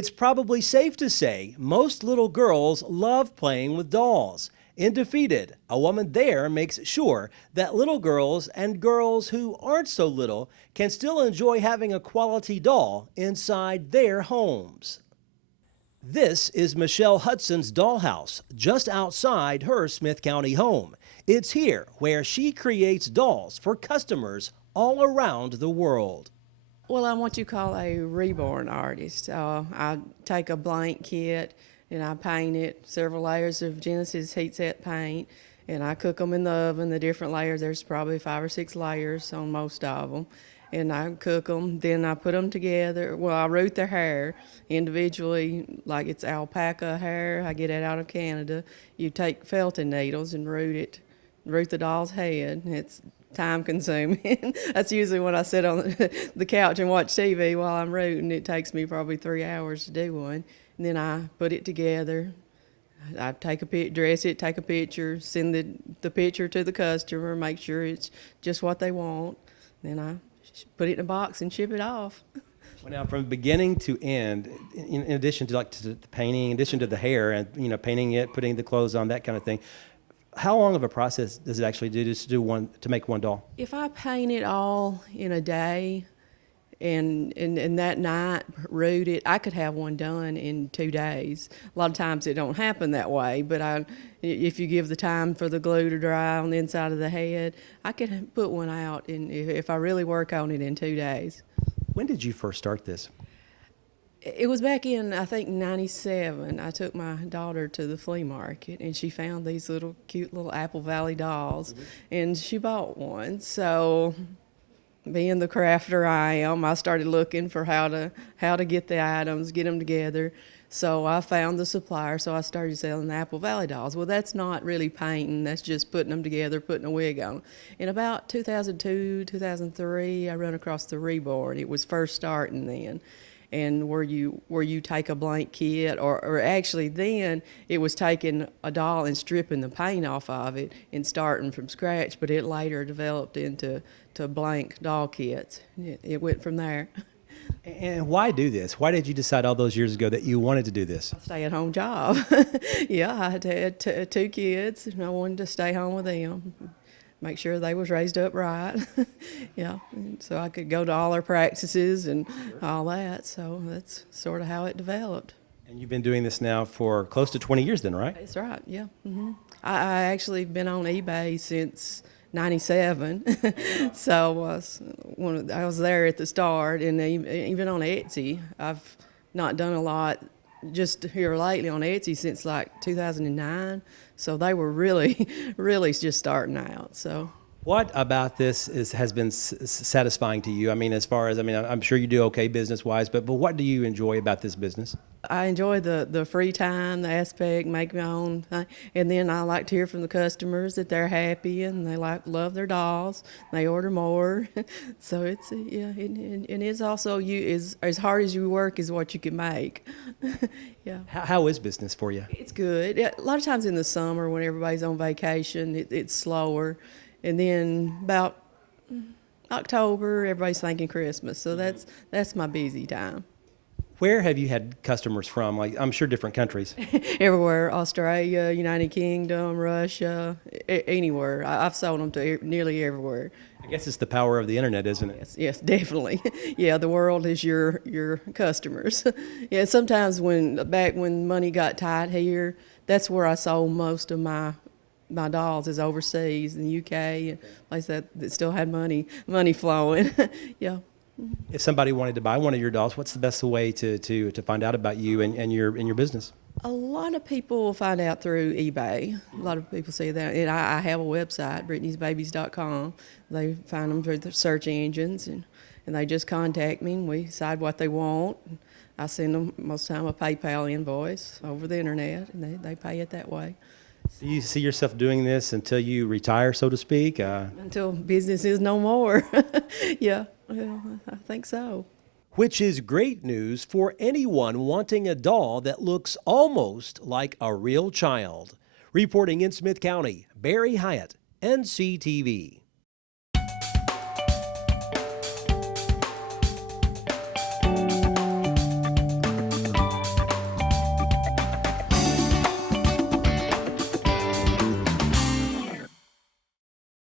It's probably safe to say most little girls love playing with dolls. In Defeated, a woman there makes sure that little girls and girls who aren't so little can still enjoy having a quality doll inside their homes. This is Michelle Hudson's dollhouse, just outside her Smith County home. It's here where she creates dolls for customers all around the world. Well, I'm what you call a reborn artist. I take a blank kit and I paint it, several layers of Genesis heat set paint, and I cook them in the oven. The different layers, there's probably 5 or 6 layers on most of them. And I cook them, then I put them together. Well, I root their hair individually, like it's alpaca hair. I get it out of Canada. You take felting needles and root the doll's head. It's time consuming. That's usually when I sit on the couch and watch TV while I'm rooting. It takes me probably 3 hours to do one. And then I put it together. I take dress it, take a picture, send the picture to the customer, make sure it's just what they want. Then I put it in a box and ship it off. Well, now, from beginning to end, in addition to the painting, in addition to the hair and painting it, putting the clothes on, that kind of thing, how long of a process does it actually do to make one doll? If I paint it all in a day and that night root it, I could have one done in 2 days. A lot of times it don't happen that way, but if you give the time for the glue to dry on the inside of the head, I could put one out if I really work on it in 2 days. When did you first start this? It was back in, I think, 97. I took my daughter to the flea market, and she found these cute little Apple Valley dolls, and she bought one. So, being the crafter I am, I started looking for how to get the items, get them together. So I found the supplier, so I started selling the Apple Valley dolls. Well, that's not really painting, that's just putting them together, putting a wig on. In about 2002, 2003, I run across the Reborn. It was first starting then. And where you take a blank kit, or actually then it was taking a doll and stripping the paint off of it and starting from scratch, but it later developed into blank doll kits. It went from there. And why do this? Why did you decide all those years ago that you wanted to do this? A stay-at-home job. Yeah, I had 2 kids, and I wanted to stay home with them, make sure they was raised up right. Yeah, and so I could go to all their practices and all that. So that's sort of how it developed. And you've been doing this now for close to 20 years then, right? That's right, yeah. I actually been on eBay since 97. So I was there at the start, and even on Etsy. I've not done a lot just here lately on Etsy since like 2009. So they were really, really just starting out. So. What about this has been satisfying to you? I mean, I'm sure you do okay business-wise, but what do you enjoy about this business? I enjoy the free time, the aspect, make my own thing. And then I like to hear from the customers that they're happy and they love their dolls. They order more. So it's, yeah, and it's also as hard as you work is what you can make. Yeah. How is business for you? It's good. A lot of times in the summer when everybody's on vacation, it's slower. And then about October, everybody's thinking Christmas. So that's my busy time. Where have you had customers from? Like, I'm sure different countries. Everywhere, Australia, United Kingdom, Russia, anywhere. I've sold them to nearly everywhere. I guess it's the power of the internet, isn't it? Yes, definitely. Yeah, the world is your customers. Yeah, sometimes back when money got tight here, that's where I sold most of my dolls is overseas in the UK and places that still had money flowing. Yeah. If somebody wanted to buy one of your dolls, what's the best way to find out about you and your business? A lot of people find out through eBay. A lot of people see that. And I have a website, Brittany'sBabies.com. They find them through the search engines, and they just contact me, and we decide what they want. I send them most of the time a PayPal invoice over the internet, and they pay it that way. Do you see yourself doing this until you retire, so to speak? Until business is no more. Yeah, well, I think so. Which is great news for anyone wanting a doll that looks almost like a real child. Reporting in Smith County, Barry Hyatt, NCTV.